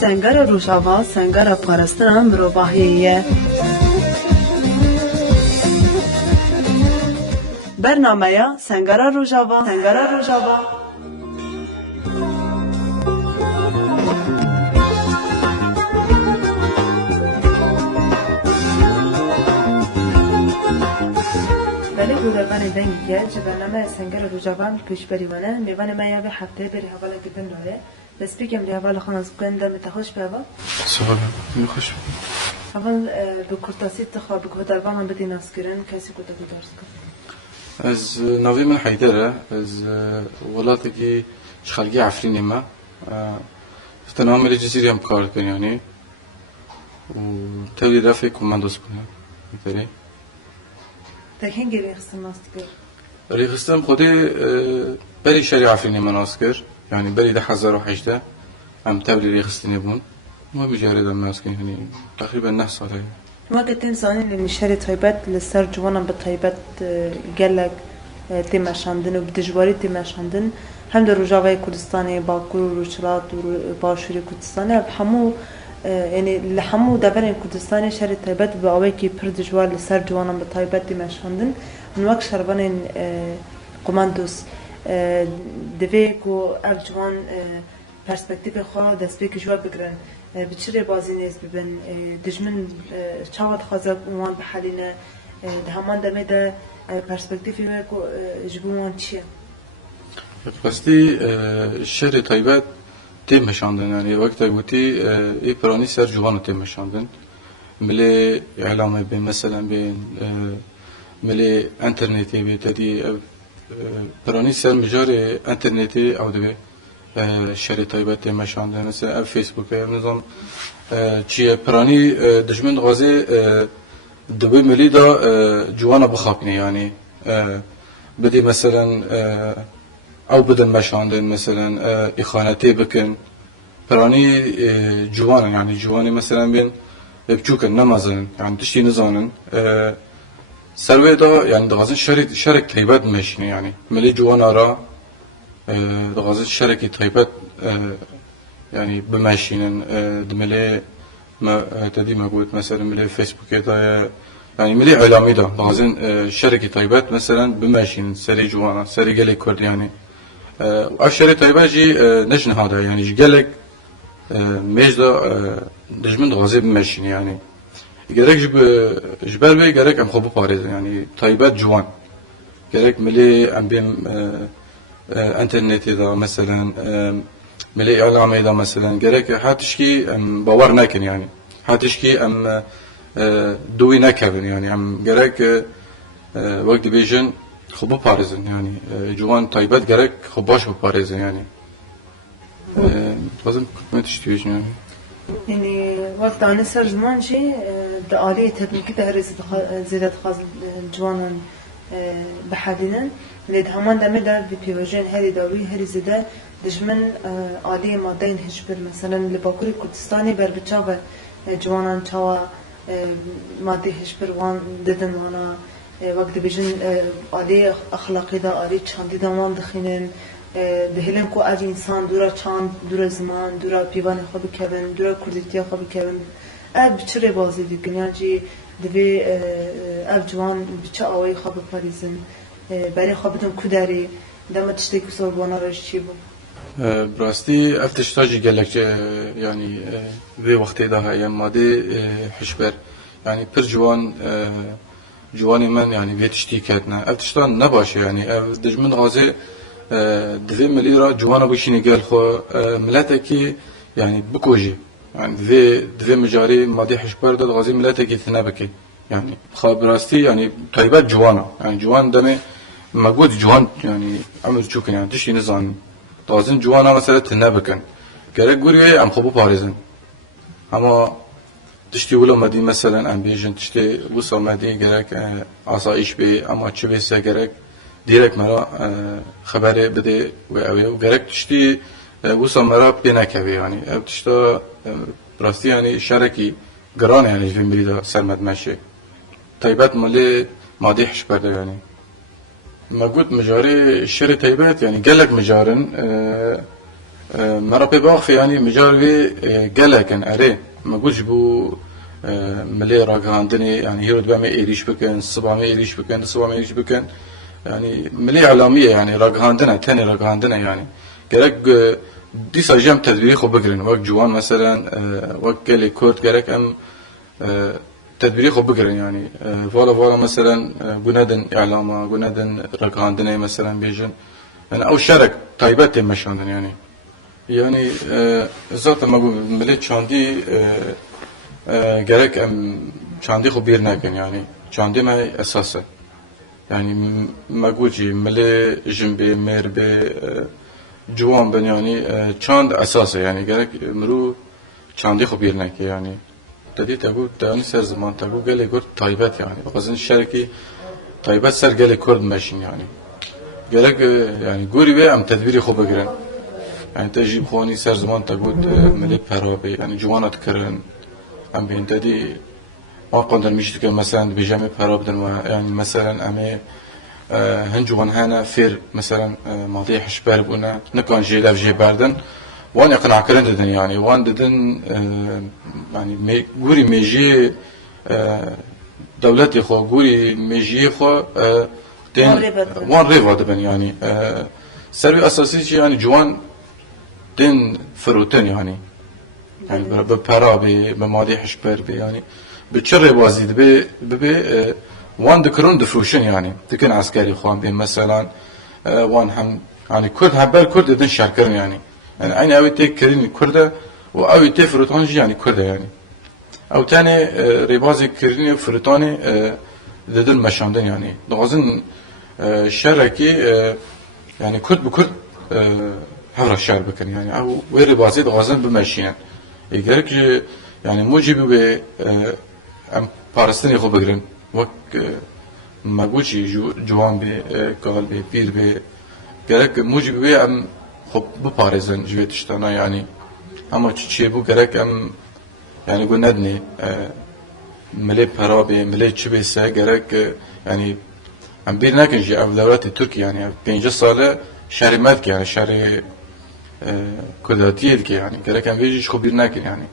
Sengera Rojava, Sengera Parastan Mirovahiye. Bernameya Sengera Rojava, Sengera Rojava. Gudavani dengiye, cebername Sengera Rojavan pişberivane, mevane maya ve hafte beri havala gidin dore. Despikem li havala xanas bukende metahoş beva. Sağ olun, hoş. Haval bu kurtasi tıxa bu gudavana bedin askirin, kesi kuda gudarsın. Az navi min Haydara, az ولاتی خلقی عفرینی ما فتنامل جزیره هم کار کنی یعنی و تولی رفیق کماندوس کنی میتونی تکین گری خستم ناستگر ریخستم خودی بری شری عفرینی من آسکر یعنی بری 2018 هم تولی ریخستنی بون ما بجاری دم ناسکن یعنی تقریبا 9 ساله وقت انسانی لنشری طیبت لسر جوانا به طیبت گلک تیمشاندن و بدجواری تیمشاندن هم در روجاوای کردستانی باکور و روچلات و باشوری کردستانی همو یعنی لحمو دبرین کردستانی شهر طیبت به آوی که پر دجوار لسر جوانا به طیبت تیمشاندن من وقت شربانین قماندوس دوی کو اف جوان پرسپکتیف خواه دست بی کجوا بگرن بچره بازی نیست ببین دجمن چاوت خازق اوان بحالینه ده همان دمه ده پرسپکتیفی و کو جبوان چیه؟ قصدی شهر طیبت تیم مشاندن یعنی وقتی گویی ای پرانی سر جوان تیم مشاندن ملی اعلامه بین مثلا بین ملی انترنتی بی تدی پرانی سر مجار انترنتی او دوی شهر طیبت تیم مشاندن مثلا فیسبوک نظام چیه پرانی دشمن غازی دوی ملی دا جوانا بخابنی یعنی بدی مثلا او بدن مشاندن مثلا اخانتی بکن پرانی جوان یعنی جوانی مثلا بین بچوکن نمازن یعنی تشتی نزانن سروی دا یعنی دغازن شرک طیبت مشینه یعنی ملی جوان را دغازن شرکی طیبت یعنی بمشینن دملی ما تدی ما قلت مثلا ملی فیسبوک دا يعني ملي اعلامي ده لازم شركه طيبات مثلا بماشين سري جوانا سري قال كرد يعني واشري طيبات جي نجن هذا يعني قالك ميجدا دجمن غازي بماشين يعني قالك جبال بي قالك ام خبو باريز يعني طيبات جوان قالك ملي ام بين انترنت ده مثلا ملي اعلامي ده مثلا قالك حاتشكي ام باور ناكن يعني حاتشكي ام دوی نکردن یعنی هم گرک وقت بیشن خوب پارزن یعنی جوان طیبت گرک خوب باش بپارزن یعنی لازم متشتیش یعنی وقت آن سر زمان چی دعالی تکنیکی ده زیادت خاص جوانان بحدینن لید همان دم در بیپیوژن هری داوی هری زده دشمن عالی مادین هشبر مثلا لباکوری کردستانی بر بچاو جوانان چاوا مادی هشبر وان ددن وانا وقت بیشن عالی اخلاقی دا عالی چاندی دا وان دخینن دهلن کو از انسان دورا چاند دورا زمان دورا پیوان خوابی کردن دورا کردیتیا خوابی کردن اب چره بازی دیگه یعنی دوی اب جوان بچه آوی خواب پاریزن برای خوابتون کداری دم تشتی کسر وانا رش چی بود براستی افتشتاجی گلک یعنی وی وقتی ده های ماده حشبر یعنی پر جوانی من یعنی وی تشتی کردن افتشتان نباشه یعنی دجمن غازی دوی ملی را جوانا بشینی گل خو ملته کی یعنی بکوجی yani دوی مجاری ماده حشبر ده غازی ملته کی تنبکی yani خب براستی yani طیبت جوانا yani جوان دمه مجهود جوان yani عمل چوکن yani تشتی نزان لازم جوانا مثلا تنبكن gerek guriye am خوب پاريزن اما تشتي ولا مدي مثلا ام بيجن تشتي وصل مدي gerek آسایش بي اما چه بيسه gerek direkt مرا خبر بده و gerek تشتي وصل مرا بينكوي يعني تشتا براستي يعني شركي قران يعني في مريدا سلمت ماشي طيبات مالي ماضي حشبر يعني ما قلت مجاري الشري طيبات يعني قالك مجارن مرا پی باخ يعني مجال وی گلکن اره ما گوش بو ملی راگاندنی يعني هيرود بام ایریش بکن صبح می ایریش بکن صبح می ایریش بکن يعني ملی علامية يعني راگاندنه تاني راگاندنه يعني gerek دیسا جم تدبیری خوب بگیرن وقت جوان مثلا وقت گلی کرد gerek ام تدبیری خوب بگیرن يعني فالا مثلا گندن اعلاما گندن راگاندنه مثلا بیجن يعني او شرك طيبات مشاندن يعني zaten ما ملي چاندي gerek ام چاندي خو بير نكن يعني چاندي ما اساسا يعني ما قوجي ملي جنبي ميربي جوان بن يعني چاند اساسا يعني gerek مرو چاندي خو بير نك يعني تدي تقول تاني سر زمان تقول قال يقول طيبات يعني بقصن الشركي طيبات سر قال كرد ماشين يعني gerek yani guri ve am tedbiri خوب بگیرن yani تجيب خوانی سر زمان تقول ملك پرابه yani جوانات کرن am بين تدي ما قدر مش تكون مثلا بجامع پرابدن و يعني مثلا امي هنجوان هنا فير مثلا ماضي حشبار بونا نكون جيلاف جي باردن وان يقنع كرن ددن يعني وان ددن يعني guri ميجي دولتي خو guri ميجي خو وان ريفا دبن يعني سربي اساسي شيء يعني جوان دين فروتن يعني بپرا بماضي حشبر يعني بتشر بازي ببي وان دكرون دفروشن يعني تكن عسكري خوان بين مثلا وان هم يعني كرد هبال كرد دين شاركرن يعني اين اوي تك كرين كرده و اوي تفروتان يعني كرده يعني او تاني ريبازي كرين فروتاني ددن مشاندن يعني لازم شركي يعني كرد بكرد هفر الشعر بكن يعني او ويري بازيد غازن بمشيان يقولك يعني موجب به ام بارستني خو بگرن وك ما قوشي جوان به قال به بير به قالك موجب به ام خو ببارزن جويت اشتانا يعني اما چي بو قالك ام يعني قو ندني ملي پرابي ملي چبه سا قالك يعني ام بير نكن جي او دولت تركيا يعني 5 ساله شهر مدك يعني شهر كداتيت يعني قالك ام بيجي خو بير نكن يعني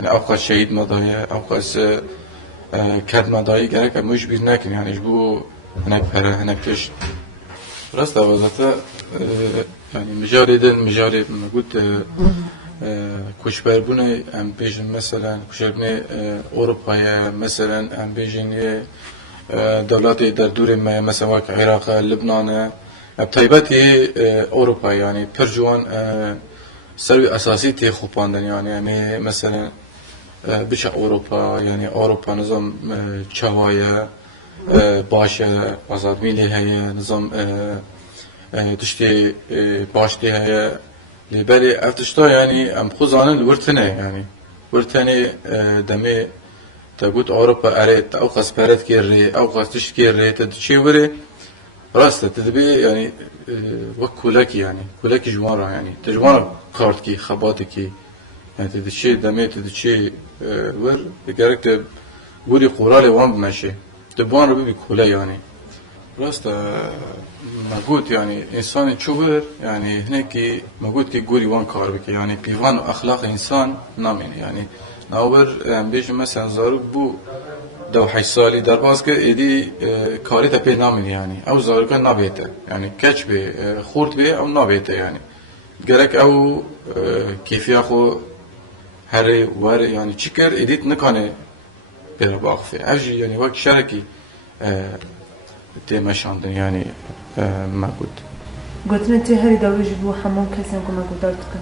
اوقات شهيد مضايا اوقات كاد مضايا قالك ام مش بير نكن يعني جبو هناك فرا هناك تش راستا وزاتا يعني مجارد ما قلت كشبربونه ام بيجن مثلا كشبربونه اوروبا مثلا ام بيجن دولات در دور ما مثلا عراق لبنان طيبتي اوروبا يعني برجوان سوي اساسي تي خوباندن يعني مثلا بش اوروبا يعني اوروبا نظام چوايا باشه آزاد ميلي هي نظام تشتي باشتي هي لبالي افتشتا يعني ام خوزانن ورتنه يعني ورتنه دمي تقول اوروبا اريت او قسبرت كيري او قستش كيري تدشي وري راست تدبي يعني وكولاكي يعني كولاكي جوارا يعني تجوارا كارتكي خباتكي يعني تدشي دمي تدشي ور بقرك بوري قرالي وان بمشي تبوان ربي كولا يعني راست موجود يعني انسان تشوفر يعني هناك موجود كي جوري وان كاربك يعني بيفان اخلاق انسان نامين يعني ناور بيجي مثلا زاروك بو دو حي سالي درباز که ایدی کاری تا پی نامین يعني او زارکا نبیته يعني کچ به خورد به او نبیته يعني گرک او کیفیا خو هری ور يعني چیکر ایدیت نکنه بر باخفه اوجی يعني وقت شرکی تمشاندن يعني موجود قلت انت هري داوي جبو حمام كسم كما قدرتك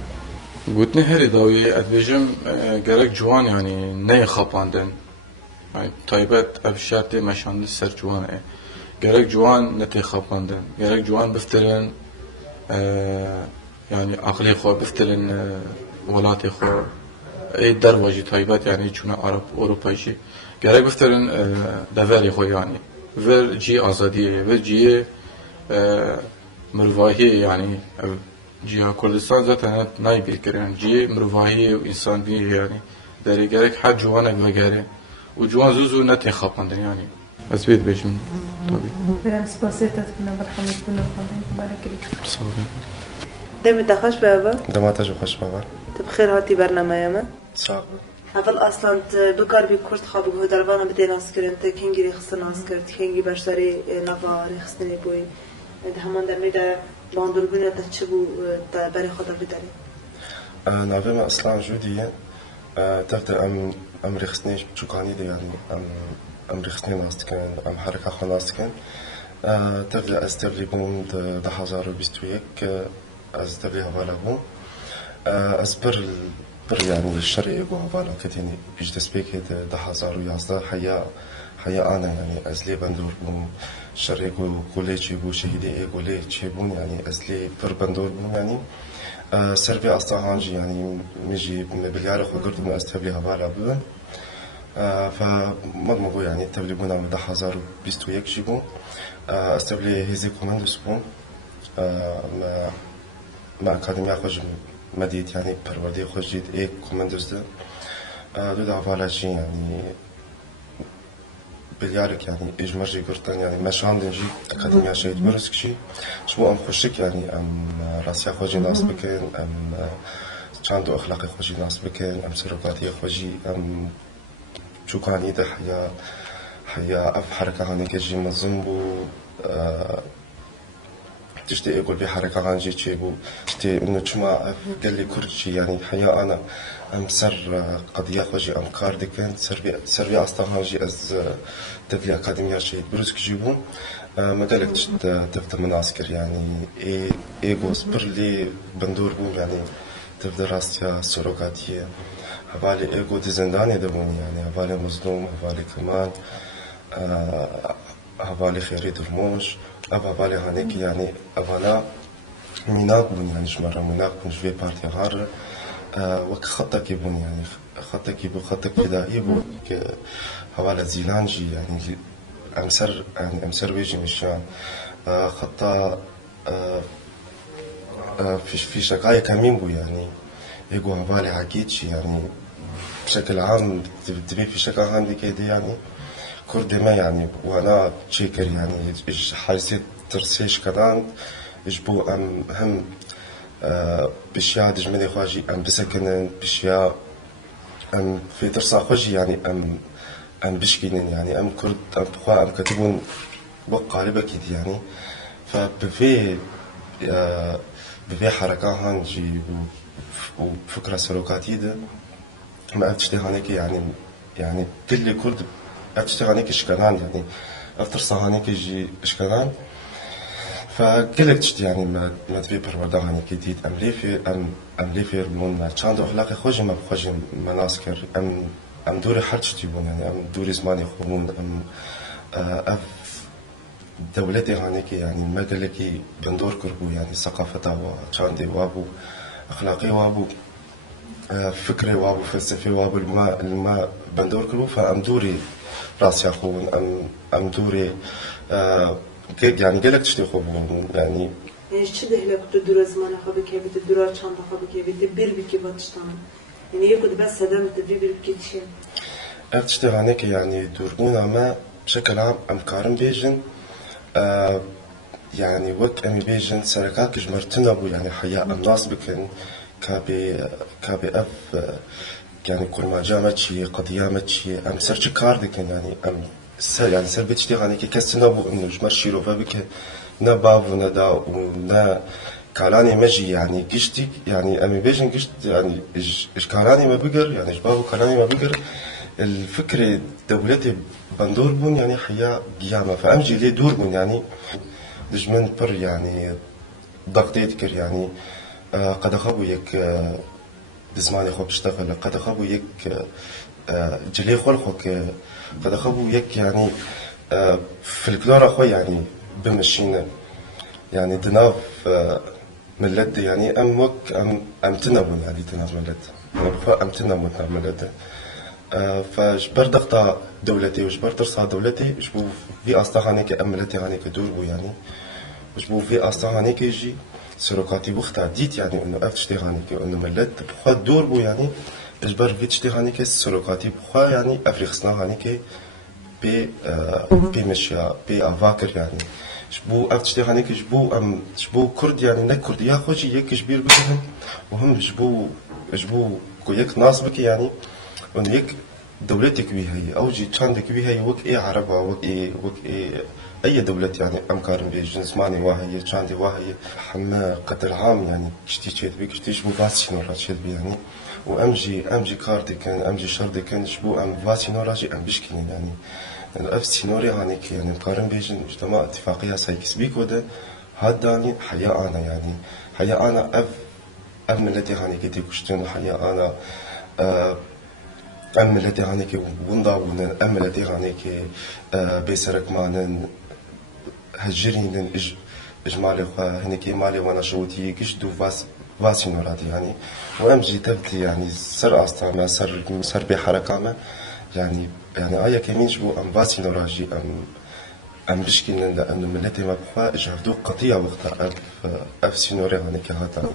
قلتني هري داوي ادبيجم گرک جوان يعني نه خاپاندن يعني طيبات أبشرت مشان السر جوانه جرك جوان نتي خابندن جرك جوان بفترن يعني عقلي خو بفترن ولاتي خو أي دروجي طيبات يعني شونا عرب أوروبايشي جرك بفترن دفاري خو يعني ver جي آزادية ver جي مرفاهية يعني جي كردستان ذاتها ناي بيكرن جي مرفاهية وإنسان بيه يعني داري جرك حد جوانك وجاره وجوان زوزو نتي خابندن يعني أثبت بيجم طبيعي. سباسيتك كنا برحمة كنا بارك الله. دم دخش بابا دماتج وخش بابا تبخير هاتي برنامج ياما صعب اول اصلا دو کار بی کرد خواب گوه دربانا بده ناس کرد تا کنگی ریخست ناس کرد کنگی باشتاری نوا ریخست نبوی ده همان دمی ده باندور بینه تا چه بو تا بری خدا بداری ناوی ما اصلا جودیه تفضل ام رخصنيش بشوكاني دي يعني ام رخصني ناس كان ام حركة خلاص كان تفضل استبلي بوم ده 2021 استبلي هوالا بوم أصبر يعني الشرقي وهوالا كتيني بيج تسبيك ده 2011 حيا أنا يعني أزلي بندور بوم الشرقي كوليجي بو شهيدي كوليجي بوم يعني أزلي بر بندور بوم يعني سربي أصلا هانجي يعني ميجي بليارخ وقرد من أستبلي هوالا بوم فمضمضو يعني تبلي بونا من ده 2021 جيبو استبلي هزي كوماندوس بوم ما أكاديمية خوش مديت يعني بروردي خوش جيت كوماندوس ده دو ده هوالا جي يعني بليارك يعني إجمرجي قرطان يعني مشان دنجي أكاديمية شهيد برسك شي شبو أم خوشك يعني أم راسيا خوجي ناس بكن أم شاندو أخلاقي خوجي ناس بكن أم سروقاتي خوجي أم شوكاني ده حيا أف حركة هاني كجي مزنبو تشتي أقول بحركة هانجي تشيبو تشتي إنه شما أف قال لي كرجي يعني حيا أنا أم سر قضية خوجي أم كاردي كان سربي أصلا هانجي أز تبلي أكاديمية شهيد بروسك جيبون ما قالك تفضل مناسكر يعني إيجو سبر لي بندور بوم يعني تفضل راسيا سروقاتية هفالي إيجو دي زنداني دبوني يعني هفالي مظلوم هفالي كمان هفالي خيري درموش هفالي هانيك يعني هفالا ميناق بون يعني جمرة ميناق بون جوي بارتي غار وك خطك يبون يعني خطك يبو خطك فدائي بو هوالا زيلانجي يعني أمسر ويجي مشان خطة في شقاية كمين بو يعني يقو هفالي عقيدشي يعني بشكل عام تبي في شكل عام كده يعني كرد ما يعني وانا تشيكر يعني حيصير ترسيش كمان يجبو ام هم بشياء دجمني خواجي ام بسكن بشياء ام في ترسا خواجي يعني ام بشكين يعني ام كرد ام بخوا ام كتبون بقالبة كده يعني فبفي حركة هانجي وفكرة سلوكاتي ده ما أفتشتي هانيك يعني كل كرد أفتشتي هانيك إشكالان يعني أفتر صهانيك يجي إشكالان فكلك تشتي يعني ما تبي بروردا هانيك جديد أم لي في من شاندو أخلاقي خوجي ما بخوجي مناسكر أم دوري حرشتي بون يعني أم دوري زماني خمون أم أف دولتي هانيك يعني ما قالكي بندور كربو يعني ثقافتها وشاندي وابو أخلاقي وابو فكري وابو فلسفي وابو الما بندور كلو فأم دوري راسي أخون أم دوري يعني قالك تشتي خوبون يعني شو ده لك تدور زمان خابك يا بيت الدور شان خابك يا بيت بير بكي باتشتان يعني يقعد بس هذا متدري بير بكي تشين أفتشتي هانيك يعني دوربونا ما بشكل عام أم كارم بيجن يعني وقت أمي بيجن سرقاك جمرتنا بو يعني حياة الناس بكن كابي أف يعني كل ما جامتشي قضيامتشي أم سرچ كاردك يعني أم يعني سر بيتشتي يعني كسنا بو إنه جمر شيرو فبك نا باف ونا ونا كالاني مجي يعني قشتي يعني أمي بيجن قشت يعني إش كالاني ما بقر يعني إش بابو كالاني ما بقر الفكرة دولتي بندور بون يعني حياة قيامة فأمجي لي دور بون يعني دجمن بر يعني ضغطيتكر يعني قد أخابو يك دزماني خو بشتغل قد أخابو يك جلي خلقك قد أخابو يك يعني في الكلار أخوي يعني بمشينا يعني دناف ملد يعني أم وك أم تنبون يعني دناف ملد أم تنبون ملد فجبر ضغطة دولتي وجبر ترصها دولتي جبو في أصلا هنيك أملتي هنيك دور يعني وجبو في أصلا هنيك يجي سروقاتي وقتها ديت يعني إنه أفتشتي هنيك إنه ملت بخوا دور بو يعني جبر في تشتي هنيك سروقاتي بخوا يعني أفريقسنا هنيك بي مشيا بي أفاكر يعني جبو أفتشتي هنيك جبو كرد يعني نك كرد يا خوشي يك كبير بكهم وهم جبو كويك ناس بك يعني ونيك دولتك بهي أو جي تشاندك بهي وك إيه عربة وك إيه أي دولة يعني أمكار بجنس ماني واهي تشاندي واهي حما قدر عام يعني كشتي تشيد بي كشتي جبو فاسي نورا تشيد بي يعني وأمجي كاردي كان أمجي شردي كان جبو أم فاسي نورا جي أم بشكين يعني الأف سينوري هانيك يعني مقارن بيجن اجتماع اتفاقية سايكس بيك وده هاداني حياة أنا يعني حياة أنا أف ملتي هانيك دي كشتون حياة أنا أم ملتي هانيك ونضاونن أم ملتي هانيك بيسرك مانن هجرينن إجمالي هنيك مالي وانا شوتي كشدو فاسي نوراتي يعني وأمجي تبدي يعني سر أستعمل سر بحركة ما يعني آية كمين جبو أم فاسي نوراجي أم بشكين لأنه ملتي ما بخوا إجهدو قطيع وقتا أف سينوري هاني كهاتا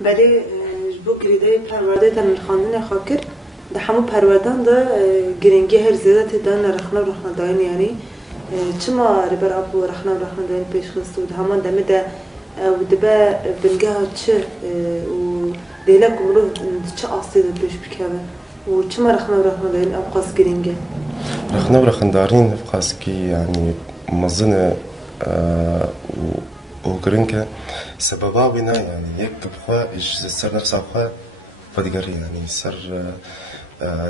بله جبو گریده پرورده در خاندن خاکر ده همو پروردن ده گرنگی هر زیادت دان رخنا داین يعني چما ربر ابو رخنا داین پیش خستو ده همان دمه ده و دبا بنگاه چه و دیلا کمرو چه آسیده پیش بکوه و چما رخنا داین ابقاس گرنگه رخنا ورخندارين بقاس كي يعني مظنة وقرنكة سببا بنا يعني يك بخوا سر نفسه بخوا فدقر يعني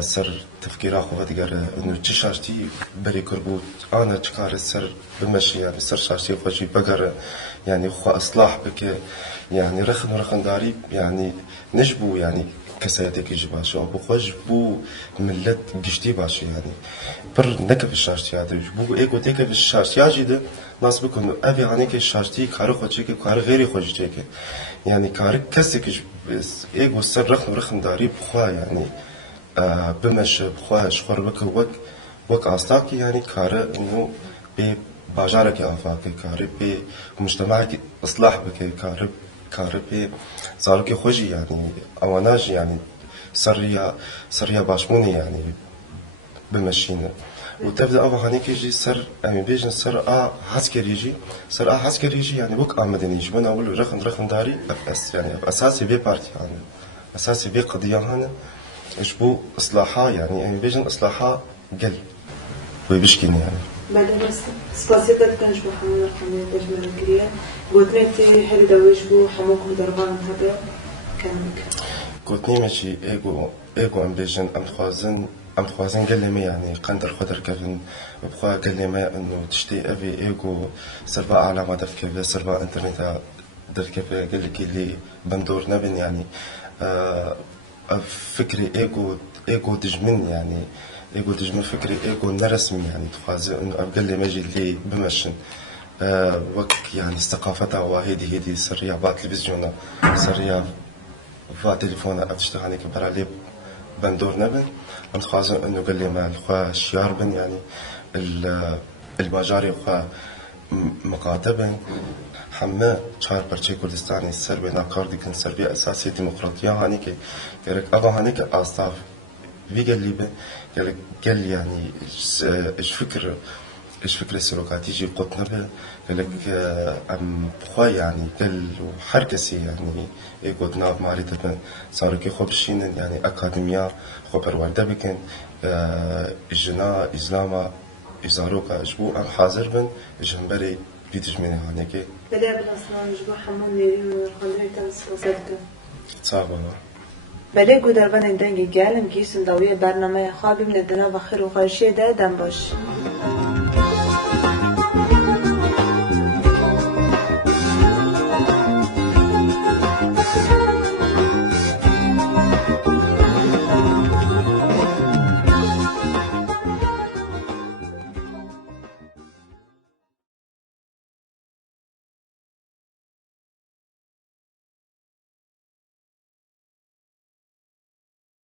سر تفكير أخو فدقر إنه تشاشتي بري كربوت أنا تكار سر بمشي يعني سر شاشتي خوشي بقر يعني خوا إصلاح بك يعني رخنداري يعني نجبو يعني كسيتك يجباشو أبو خوش بو ملت قشتي باشي يعني بر نكف الشاشتي هذا بو إيكو تكف الشاشتي هذا ناس بكون أبي عنك الشاشتي كارو خوشيك كارو غيري خوشيك يعني كارو كسك إيكو سر رخم داري بخوا يعني بمش بخوا شخور بك وك أصلاك يعني كارو إنه بباجارك أفاك كارو بمجتمعك إصلاح بك كارو صارك خوشي يعني أواناج يعني سريا باشموني يعني بمشينا وتبدأ أبو هنيك يجي سر أمي بيجن سر عسكري يجي يعني بوك آمدني يجي أنا أقول رخن داري يعني أساسي بي بارتي يعني أساسي بي قضية هنا إيش بو إصلاحها يعني أمي بيجن إصلاحها قل ويبشكيني يعني بعد بس سباسيتك كانش بحمل رقمي تجمل الكريا قلتني هل دويش بو حموكم دربان هذا كان قلتني ماشي إيجو أم بيجن أم خوازن قال لي ما يعني قندر خضر كفن بخوا قال لي ما إنه تشتي أبي إيجو سربا علامة دفكة سربا إنترنت دفكة قال لك اللي بندور نبن يعني فكري إيجو تجمن يعني إيجو تجمن فكري إيجو نرسمي يعني تخازن إنه قال لي ما يجي اللي بمشن وك يعني الثقافة وهيدي سريع با تلفزيون سريع فا تليفون أتشتغل هنيك برالي بندور نبن أنت خازن إنه قال لي ما الخوا شيار بن يعني المجاري خوا مقاتبن حما شهر برشي كردستاني السربي ناكاردي كان سربي أساسي ديمقراطية هنيك قالك أبا هنيك أصاف في قال لي يعني إيش فكر السلوكات يجي قطنا به قالك أم بخوا يعني قال وحركسي يعني قطنا بمعرفة صار كي خبشين يعني أكاديمية خبر ورده بكن الجنا إسلاما إزاروكا جبو أم حاضر بن جنبري بيتجمعني هنيك بدأ بالأصنام جبو حمون نيرين وخندري تنس وصدقه صعبة بدأ قدر بنا دنگی گلم کیسن داویه برنامه خوابیم ندنا و خیر و خرشیه ده دم باش